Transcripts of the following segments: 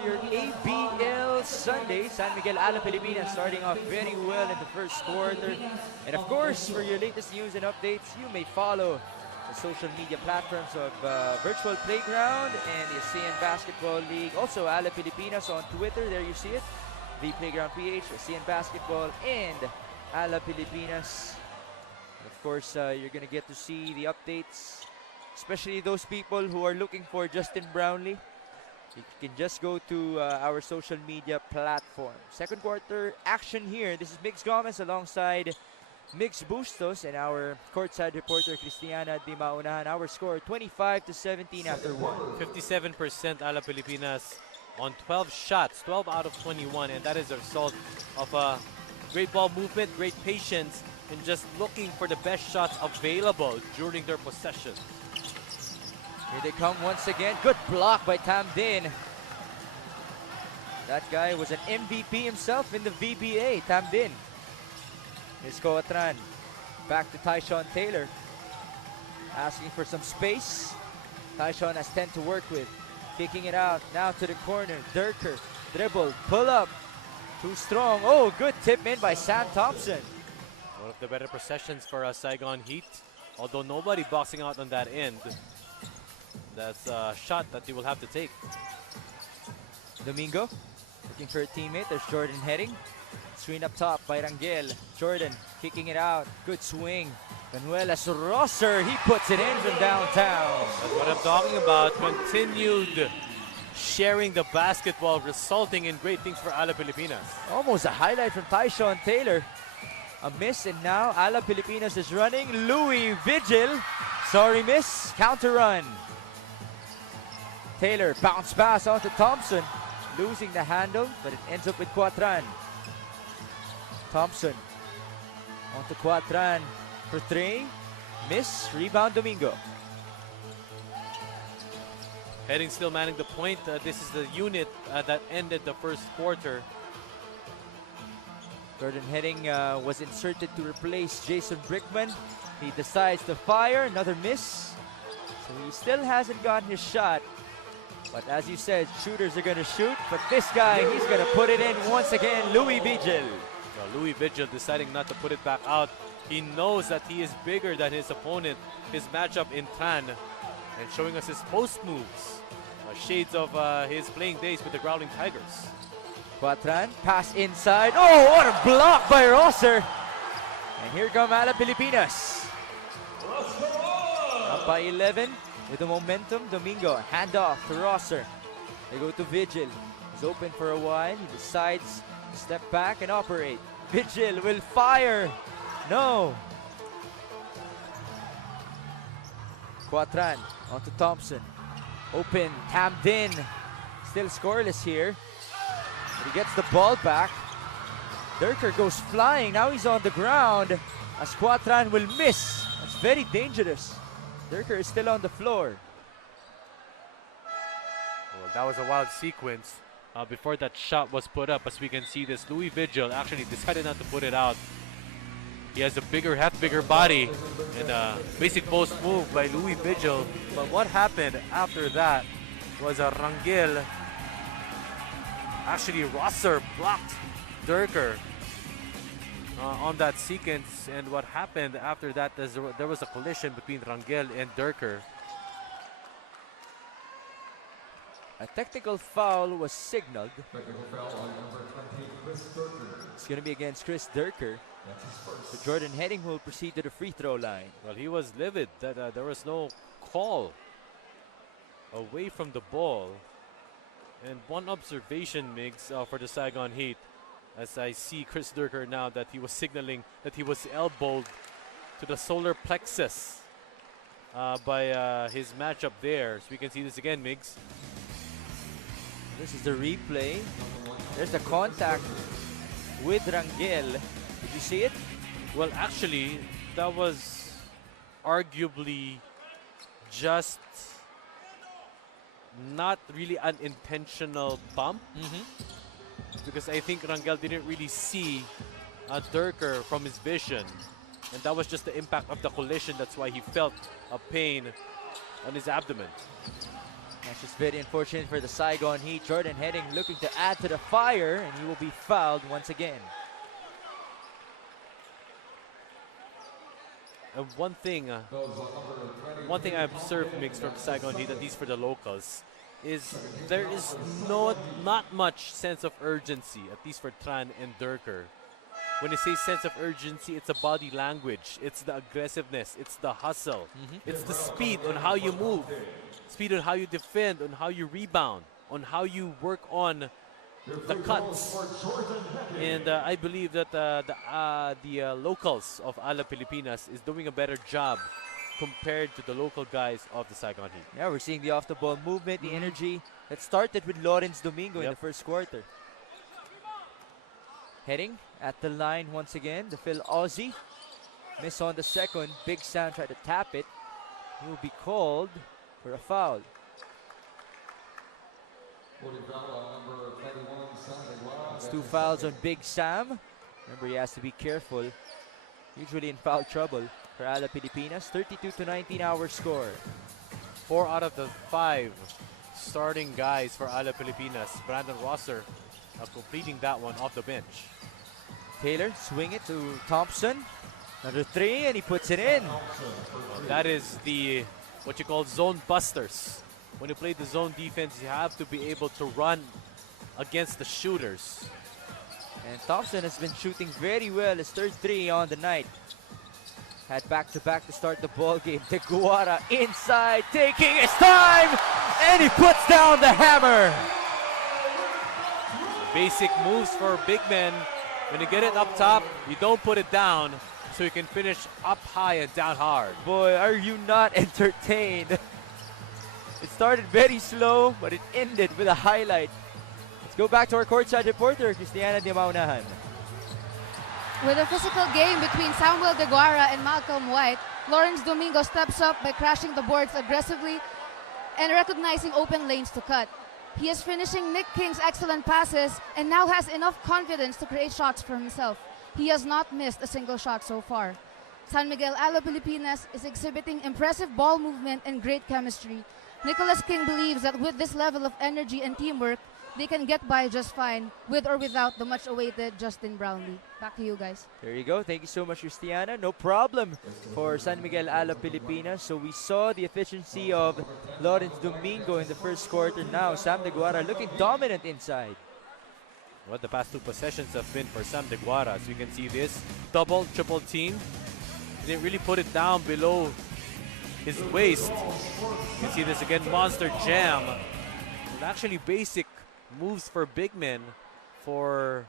for your ABL Sunday. San Miguel, Alab Pilipinas starting off very well in the first quarter. And of course, for your latest news and updates, you may follow the social media platforms of Virtual Playground and the ASEAN Basketball League. Also, Alab Pilipinas on Twitter. There you see it. The Playground PH, ASEAN Basketball, and Alab Pilipinas. And of course, you're going to get to see the updates, especially those people who are looking for Justin Brownlee. You can just go to our social media platform. Second quarter action here. This is Mix Gomez alongside Mix Bustos and our courtside reporter Cristiana Di Maunahan. Our score 25-17 after 1. 57% Alab Pilipinas on 12 shots, 12 out of 21, and that is a result of great ball movement, great patience, and just looking for the best shots available during their possession. Here they come once again. Good block by Tam Din. That guy was an MVP himself in the VBA, Tam Din. Here's Coatran. Back to Tyshawn Taylor. Asking for some space. Tyshawn has 10 to work with. Kicking it out. Now to the corner. Durker. Dribble. Pull up. Too strong. Oh, good tip in by Sam Thompson. One of the better possessions for Saigon Heat. Although nobody boxing out on that end. That's a shot that he will have to take. Domingo looking for a teammate. There's Jordan heading. Screen up top by Rangel. Jordan kicking it out. Good swing. Manuelas Rosser. He puts it in from downtown. That's what I'm talking about. Continued sharing the basketball, resulting in great things for Alab Pilipinas. Almost a highlight from Tyshawn Taylor. A miss, and now Alab Pilipinas is running. Louis Vigil. Sorry, miss. Counter run. Taylor bounce pass onto Thompson. Losing the handle, but it ends up with Coatran. Thompson onto Coatran for 3. Miss. Rebound Domingo. Heading still manning the point. This is the unit that ended the first quarter. Jordan Heading was inserted to replace Jason Brickman. He decides to fire. Another miss. So he still hasn't gotten his shot. But as you said, shooters are going to shoot. But this guy, he's going to put it in once again. Louis Vigil. Well, Louis Vigil deciding not to put it back out. He knows that he is bigger than his opponent. His matchup in Tran. And showing us his post moves. Shades of his playing days with the Growling Tigers. Coatran, pass inside. Oh, what a block by Rosser. And here come Alab Pilipinas. Up by 11 with the momentum. Domingo, handoff to Rosser. They go to Vigil. He's open for a while. He decides to step back and operate. Vigil will fire. No. Coatran onto Thompson. Open, Tam Din. Still scoreless here. But he gets the ball back. Durker goes flying. Now he's on the ground as Coatran will miss. That's very dangerous. Durker is still on the floor. Well, that was a wild sequence before that shot was put up. As we can see, this Louis Vigil actually decided not to put it out. He has a bigger body, and a basic post move by Louis Vigil. But what happened after that was a Rangel. Actually, Rosser blocked Durker on that sequence. And what happened after that is there was a collision between Rangel and Durker. A technical foul was signaled. It's going to be against Chris Durker. So Jordan Heading will proceed to the free throw line. Well, he was livid that there was no call away from the ball. And one observation, Migs, for the Saigon Heat, as I see Chris Durker now, that he was signaling that he was elbowed to the solar plexus by his matchup there. So we can see this again, Migs. This is the replay. There's the contact with Rangel. Did you see it? Well, actually, that was arguably just not really an intentional bump. Because I think Rangel didn't really see Durker from his vision. And that was just the impact of the collision. That's why he felt a pain on his abdomen. This is very unfortunate for the Saigon Heat. Jordan Heading looking to add to the fire, and he will be fouled once again. And one thing I observed, Mix, from the Saigon Heat, at least for the locals, is there is not much sense of urgency, at least for Tran and Durker. When you say sense of urgency, it's a body language, it's the aggressiveness, it's the hustle, it's the speed on how you move, speed on how you defend, on how you rebound, on how you work on the cuts. And I believe that the locals of Alab Pilipinas is doing a better job compared to the local guys of the Saigon Heat. Yeah, we're seeing the off-the-ball movement, the energy that started with Lawrence Domingo in the first quarter. Heading at the line once again, the Phil Aussie. Miss on the second. Big Sam tried to tap it. He will be called for a foul. It's 2 fouls on Big Sam. Remember, he has to be careful. Usually in foul trouble for Alab Pilipinas. 32-19 our score. 4 out of the 5 starting guys for Alab Pilipinas. Brandon Rosser completing that one off the bench. Taylor swing it to Thompson. Another 3, and he puts it in. That is the what you call zone busters. When you play the zone defense, you have to be able to run against the shooters. And Thompson has been shooting very well. His third 3 on the night. Had back-to-back to start the ball game. Deguara inside, taking his time, and he puts down the hammer. Basic moves for big men. When you get it up top, you don't put it down, so you can finish up high and down hard. Boy, are you not entertained? It started very slow, but it ended with a highlight. Let's go back to our courtside reporter, Cristiana de Maunahan. With a physical game between Samuel Deguara and Malcolm White, Lawrence Domingo steps up by crashing the boards aggressively and recognizing open lanes to cut. He is finishing Nick King's excellent passes and now has enough confidence to create shots for himself. He has not missed a single shot so far. San Miguel Alab Pilipinas is exhibiting impressive ball movement and great chemistry. Nicholas King believes that with this level of energy and teamwork, they can get by just fine with or without the much-awaited Justin Brownlee. Back to you guys. There you go. Thank you so much, Cristiana. No problem for San Miguel Alab Pilipinas. So we saw the efficiency of Lawrence Domingo in the first quarter. Now Sam Deguara looking dominant inside. What the past 2 possessions have been for Sam Deguara. As you can see this double, triple team. He didn't really put it down below his waist. You can see this again, monster jam. And actually basic moves for big men, for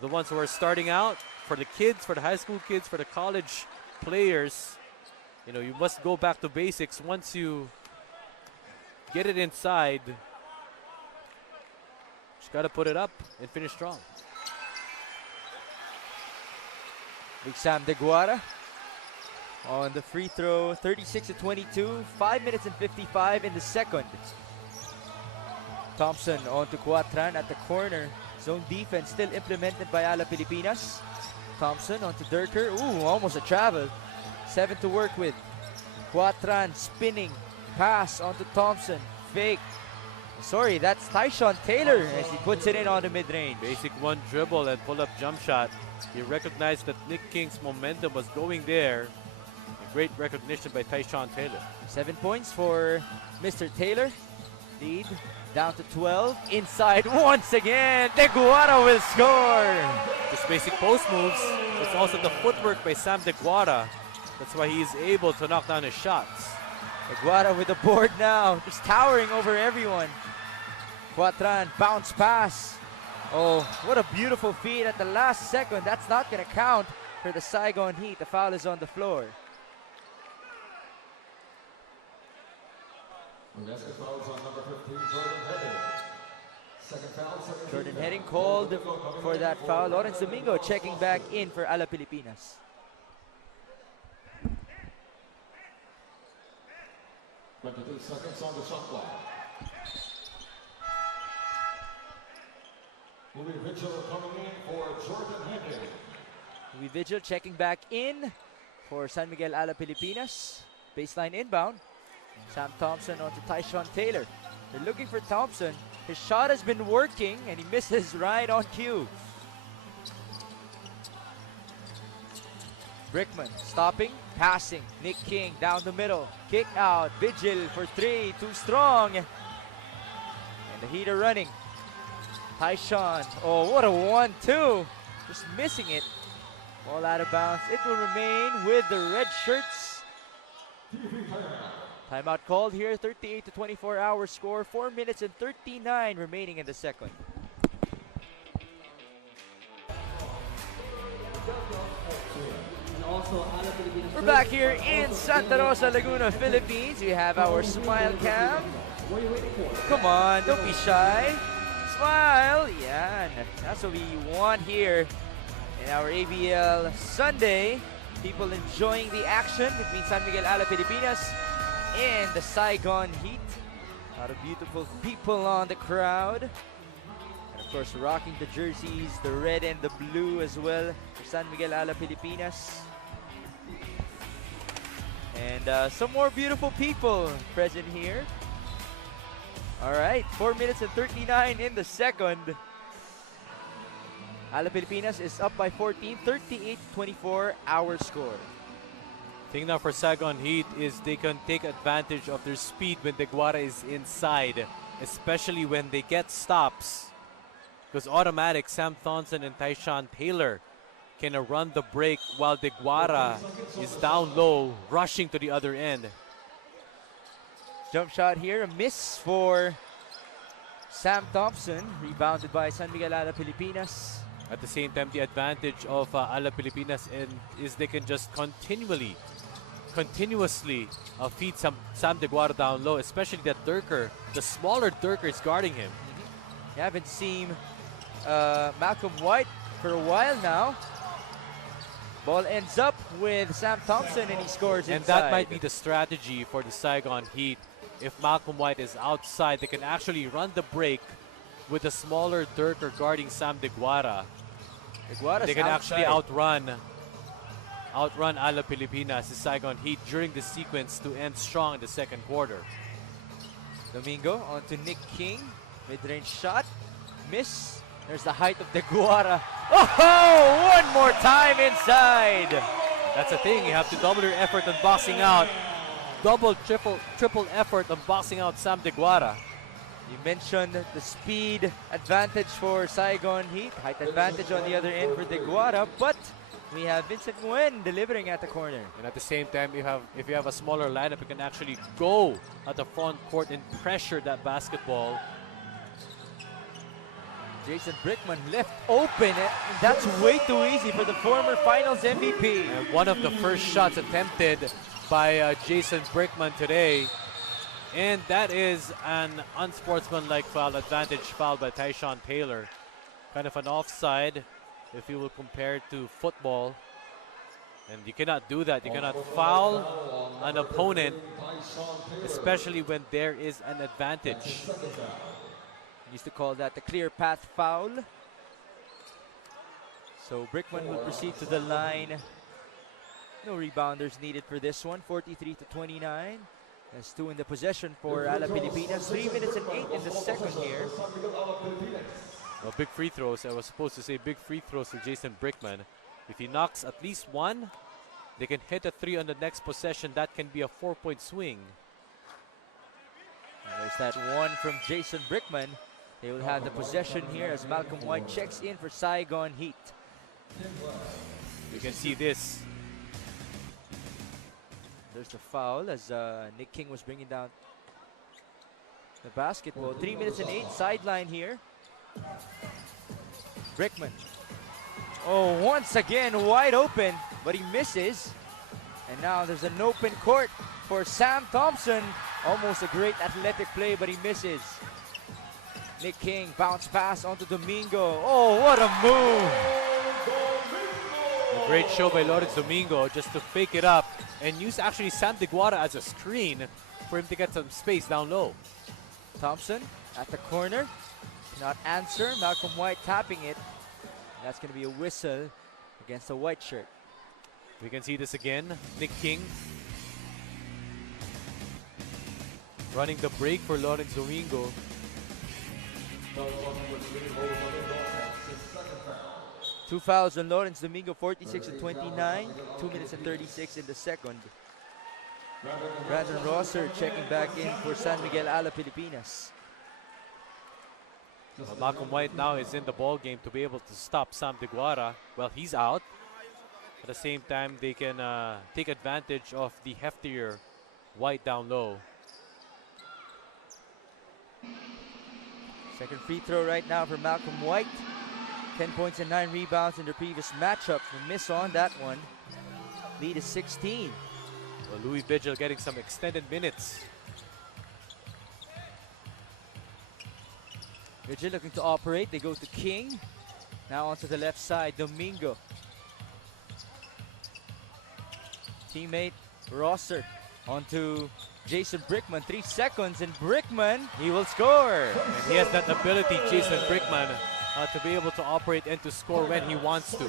the ones who are starting out, for the kids, for the high school kids, for the college players. You know, you must go back to basics. Once you get it inside, just got to put it up and finish strong. Big Sam Deguara on the free throw, 36-22, 5 minutes and 55 in the second. Thompson on to Cuatran at the corner. Zone defense still implemented by Alab Pilipinas. Thompson on to Durker. Ooh, almost a travel. 7 to work with. Cuatran spinning. Pass onto Thompson. Fake. Sorry, that's Tyshawn Taylor as he puts it in on the mid-range. Basic one dribble and pull-up jump shot. He recognized that Nick King's momentum was going there. A great recognition by Tyshawn Taylor. 7 points for Mr. Taylor. Lead down to 12. Inside once again. Deguara will score. Just basic post moves. It's also the footwork by Sam Deguara. That's why he is able to knock down his shots. Deguara with the board now. Just towering over everyone. Cuatran bounce pass. Oh, what a beautiful feed at the last second. That's not going to count for the Saigon Heat. The foul is on the floor. Jordan Heading called for that foul. Lawrence Domingo checking back in for Alab Pilipinas. Seconds on the shot clock. Louis Vigil coming in for Jordan Heading. Louis Vigil checking back in for San Miguel Alab Pilipinas. Baseline inbound. Sam Thompson on to Tyshawn Taylor. They're looking for Thompson. His shot has been working and he misses right on cue. Brickman stopping, passing. Nick King down the middle. Kick out. Vigil for three. Too strong. And the Heat are running. Tyshawn. Oh, what a 1-2. Just missing it. Ball out of bounds. It will remain with the red shirts. Timeout called here. 38-24 our score. 4 minutes and 39 remaining in the second. We're back here in Santa Rosa, Laguna, Philippines. We have our smile cam. Come on, don't be shy. Smile. Yeah, that's what we want here in our ABL Sunday. People enjoying the action between San Miguel, Alab Pilipinas and the Saigon Heat. A lot of beautiful people on the crowd. And of course, rocking the jerseys, the red and the blue as well for San Miguel, Alab Pilipinas. And some more beautiful people present here. All right, 4 minutes and 39 in the second. Alab Pilipinas is up by 14, 38-24 our score. Thing now for Saigon Heat is they can take advantage of their speed when Deguara is inside, especially when they get stops. Because automatic, Sam Thompson and Tyshawn Taylor can run the break while Deguara is down low, rushing to the other end. Jump shot here, a miss for Sam Thompson, rebounded by San Miguel Alab Pilipinas. At the same time, the advantage of Alab Pilipinas is they can just continuously feed Sam Deguara down low, especially that Durker, the smaller Durker is guarding him. You haven't seen Malcolm White for a while now. Ball ends up with Sam Thompson and he scores inside. And that might be the strategy for the Saigon Heat. If Malcolm White is outside, they can actually run the break with the smaller Durker guarding Sam Deguara. They can actually outrun Alab Pilipinas, the Saigon Heat, during the sequence to end strong in the second quarter. Domingo onto Nick King. Mid-range shot. Miss. There's the height of Deguara. Oh, one more time inside. That's the thing. You have to double your effort on boxing out. Double, triple effort on boxing out Sam Deguara. You mentioned the speed advantage for Saigon Heat. Height advantage on the other end for Deguara. But we have Vincent Nguyen delivering at the corner. And at the same time, if you have a smaller lineup, you can actually go at the front court and pressure that basketball. Jason Brickman left open. That's way too easy for the former finals MVP. And one of the first shots attempted by Jason Brickman today. And that is an unsportsmanlike foul, advantage foul by Tyshawn Taylor. Kind of an offside if you will compare it to football. And you cannot do that. You cannot foul an opponent, especially when there is an advantage. Used to call that the clear path foul. So Brickman will proceed to the line. No rebounders needed for this one. 43-29. That's two in the possession for Alab Pilipinas. 3 minutes and 8 in the second here. Well, big free throws. I was supposed to say big free throws for Jason Brickman. If he knocks at least one, they can hit a three on the next possession. That can be a 4-point swing. And there's that one from Jason Brickman. They will have the possession here as Malcolm White checks in for Saigon Heat. You can see this. There's the foul as Nick King was bringing down the basketball. 3 minutes and 8, sideline here. Brickman. Oh, once again wide open, but he misses. And now there's an open court for Sam Thompson. Almost a great athletic play, but he misses. Nick King, bounce pass onto Domingo. Oh, what a move! A great show by Lawrence Domingo just to fake it up and use actually Sam Deguara as a screen for him to get some space down low. Thompson at the corner. Cannot answer. Malcolm White tapping it. That's going to be a whistle against the white shirt. We can see this again. Nick King. running the break for Lawrence Domingo. Two fouls on Lawrence Domingo, 46 and 29. 2 minutes and 36 in the second. Brandon Rosser checking back in for San Miguel Alab Pilipinas. Well, Malcolm White now is in the ball game to be able to stop Sam Deguara. Well, he's out. At the same time, they can take advantage of the heftier White down low. Second free throw right now for Malcolm White. 10 points and 9 rebounds in their previous matchup. We miss on that one. Lead is 16. Well, Louis Vigil getting some extended minutes. Vigil looking to operate. They go to King. Now onto the left side, Domingo. Teammate Rosser onto Jason Brickman. 3 seconds, and Brickman, he will score. And he has that ability, Jason Brickman, to be able to operate and to score when he wants to.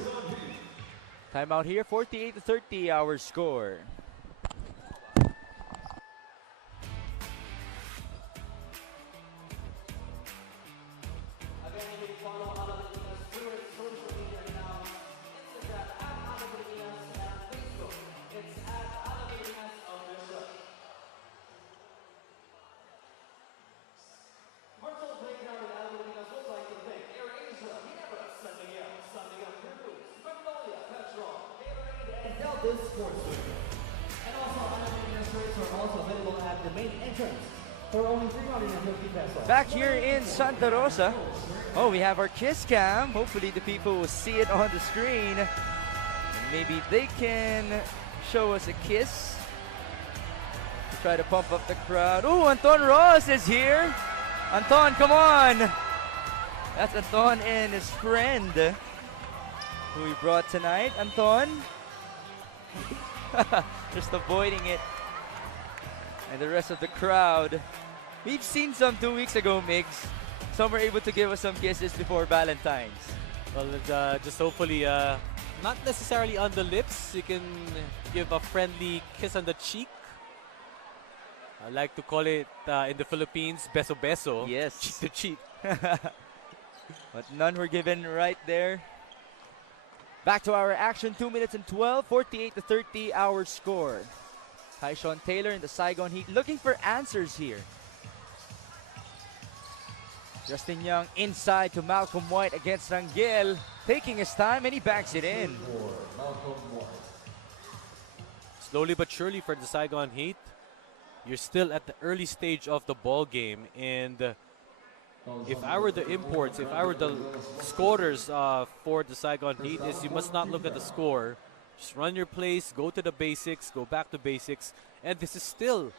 Timeout here, 48-30 our score. And also, Alab Pilipinas rates are also available at the main entrance for only 350 pesos. Back here in Santa Rosa. Oh, we have our kiss cam. Hopefully the people will see it on the screen. And maybe they can show us a kiss. Try to pump up the crowd. Oh, Anton Ross is here. Anton, come on. That's Anton and his friend who we brought tonight. Anton. Just avoiding it. And the rest of the crowd. We've seen some 2 weeks ago, Migs. Some were able to give us some kisses before Valentine's. Well, just hopefully not necessarily on the lips. You can give a friendly kiss on the cheek. I like to call it in the Philippines, beso-beso. Yes. Cheek to cheek. But none were given right there. Back to our action, 2 minutes and 12, 48-30 our score. Tyshon Taylor in the Saigon Heat looking for answers here. Justin Young inside to Malcolm White against Rangel, taking his time and he banks it in. Slowly but surely for the Saigon Heat, you're still at the early stage of the ball game, and if I were the imports, if I were the scorers for the Saigon Heat, is you must not look at the score. Just run your plays, go to the basics, go back to basics, and this is still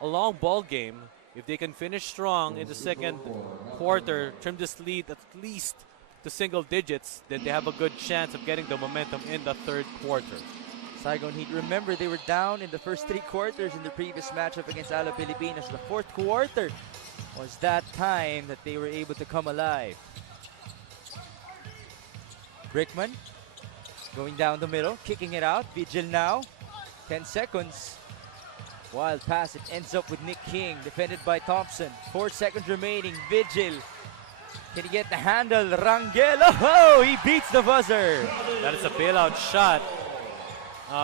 a long ball game. If they can finish strong in the second quarter, trim this lead at least to single digits, then they have a good chance of getting the momentum in the third quarter. Saigon Heat, remember they were down in the first 3 quarters in the previous matchup against Alab Pilipinas. The fourth quarter was that time that they were able to come alive. Brickman going down the middle, kicking it out. Vigil now, 10 seconds. Wild pass, it ends up with Nick King, defended by Thompson. 4 seconds remaining, Vigil. Can he get the handle? Rangel, oh, he beats the buzzer. That is a bailout shot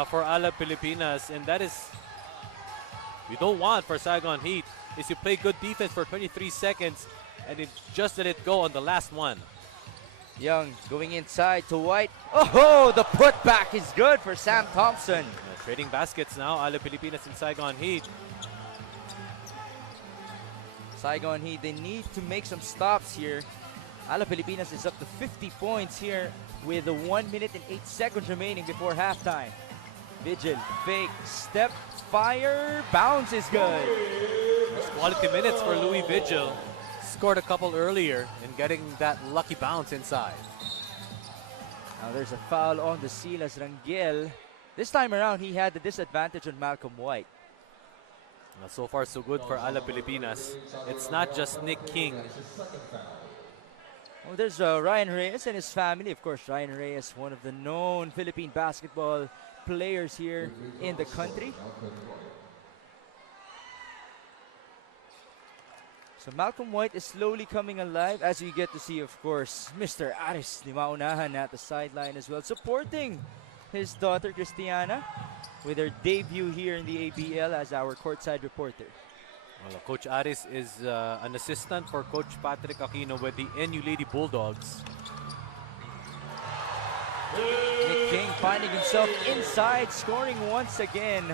for Alab Pilipinas, and that is, we don't want for Saigon Heat, is you play good defense for 23 seconds and it just let it go on the last one. Young going inside to White. Oh, the putback is good for Sam Thompson. Trading baskets now, Alab Pilipinas and Saigon Heat. Saigon Heat, they need to make some stops here. Alab Pilipinas is up to 50 points here with 1 minute and 8 seconds remaining before halftime. Vigil, fake, step, fire, bounce is good. That's quality minutes for Louis Vigil. Scored a couple earlier and getting that lucky bounce inside. Now there's a foul on the Silas Rangel. This time around, he had the disadvantage on Malcolm White. Now, so far, so good for Alab Pilipinas. It's not just Nick King. Well, there's Ryan Reyes and his family. Of course, Ryan Reyes, one of the known Philippine basketball players here in the country. So Malcolm White is slowly coming alive as we get to see, of course, Mr. Aris Di Maunahan at the sideline as well, supporting his daughter Christiana with her debut here in the ABL as our courtside reporter. Well, Coach Aris is an assistant for Coach Patrick Aquino with the NU Lady Bulldogs. Nick King finding himself inside, scoring once again.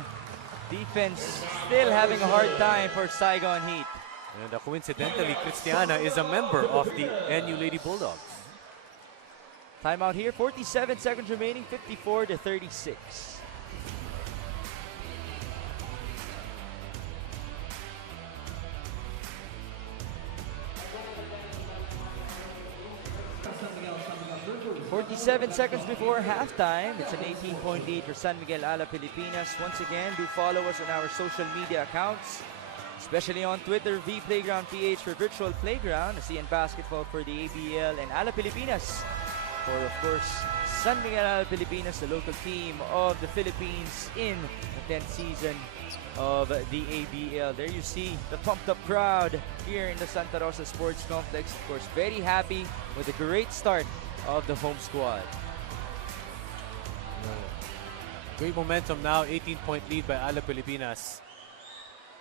Defense still having a hard time for Saigon Heat. And coincidentally, Christiana is a member of the NU Lady Bulldogs. Timeout here, 47 seconds remaining, 54-36. San Miguel 47 seconds before halftime. It's an 18-point lead for San Miguel Alab Pilipinas. Once again, do follow us on our social media accounts, especially on Twitter, VPlaygroundPH for Virtual Playground, ASEAN Basketball for the ABL, and Alab Pilipinas for, of course, San Miguel Alab Pilipinas, the local team of the Philippines in the 10th season of the ABL. There you see the pumped up crowd here in the Santa Rosa Sports Complex. Of course, very happy with a great start of the home squad. Great momentum now, 18-point lead by Alab Pilipinas.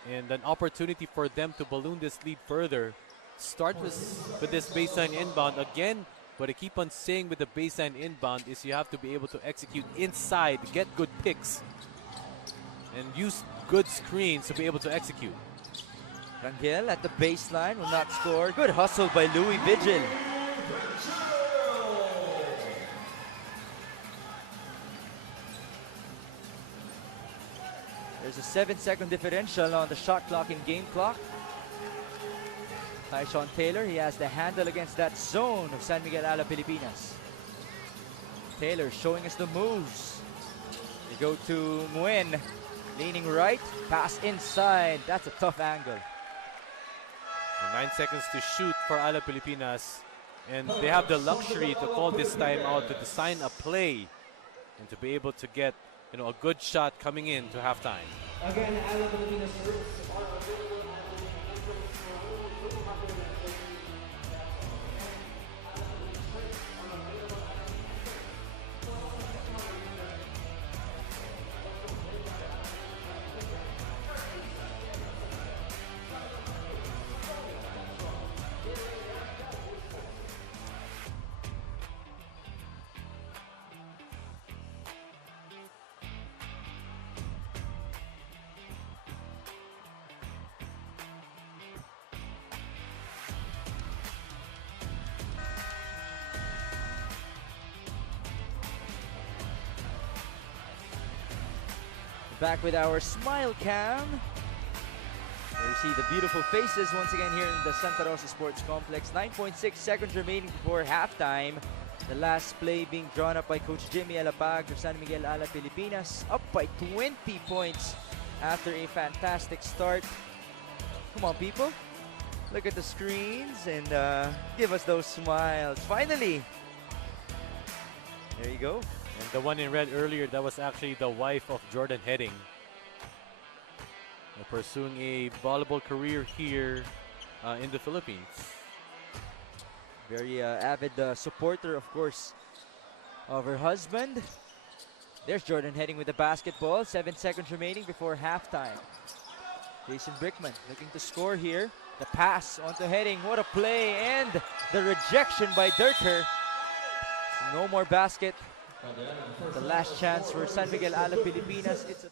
And an opportunity for them to balloon this lead further. Start with this baseline inbound again. What I keep on saying with the baseline inbound is you have to be able to execute inside, get good picks, and use good screens to be able to execute. Rangel at the baseline will not score. Good hustle by Louis Vigil. There's a 7-second differential on the shot clock and game clock. Tyshawn Taylor, he has the handle against that zone of San Miguel Alab Pilipinas. Taylor showing us the moves. We go to Nguyen, leaning right, pass inside. That's a tough angle. And 9 seconds to shoot for Alab Pilipinas. And they have the luxury to call this time out, to design a play, and to be able to get a good shot coming in to halftime. Again, Alab Pilipinas roots are available. Back with our smile cam. There you see the beautiful faces once again here in the Santa Rosa Sports Complex. 9.6 seconds remaining before halftime. The last play being drawn up by Coach Jimmy Alapag for San Miguel Alab Pilipinas. Up by 20 points after a fantastic start. Come on, people. Look at the screens and give us those smiles. Finally. There you go. And the one in red earlier, that was actually the wife of Jordan Heading. Pursuing a volleyball career here in the Philippines. Very avid supporter, of course, of her husband. There's Jordan Heading with the basketball. 7 seconds remaining before halftime. Jason Brickman looking to score here. The pass onto Heading. What a play. And the rejection by Durker. No more basket. The last chance for San Miguel Alab Pilipinas. It's a